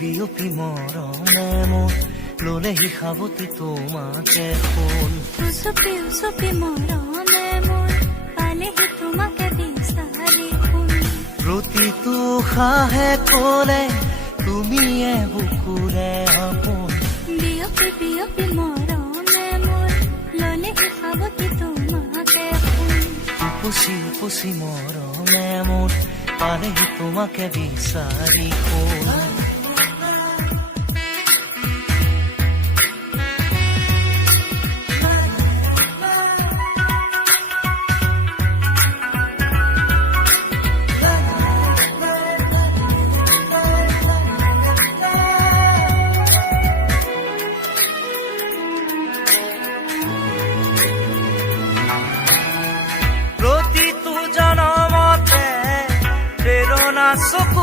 বিয়পি মৰমে মোৰ ললেহি সাৱতি তোমাকে সোণ। উচপি উচপি মৰমে মোৰ পালেহি তোমাকে বিচাৰি সোণ। প্ৰতিটো উশাহে ক'লে তুমিয়ে বুকুৰে আপোন। বিয়পি বিয়পি মৰমে মোৰ ললেহি সাৱতি তোমাকে সোণ। উপচি উপচি মৰমে মোৰ পালেহি তোমাকে বিচাৰি সোণ। প্ৰতিটো জনমতে প্ৰেৰণা চকু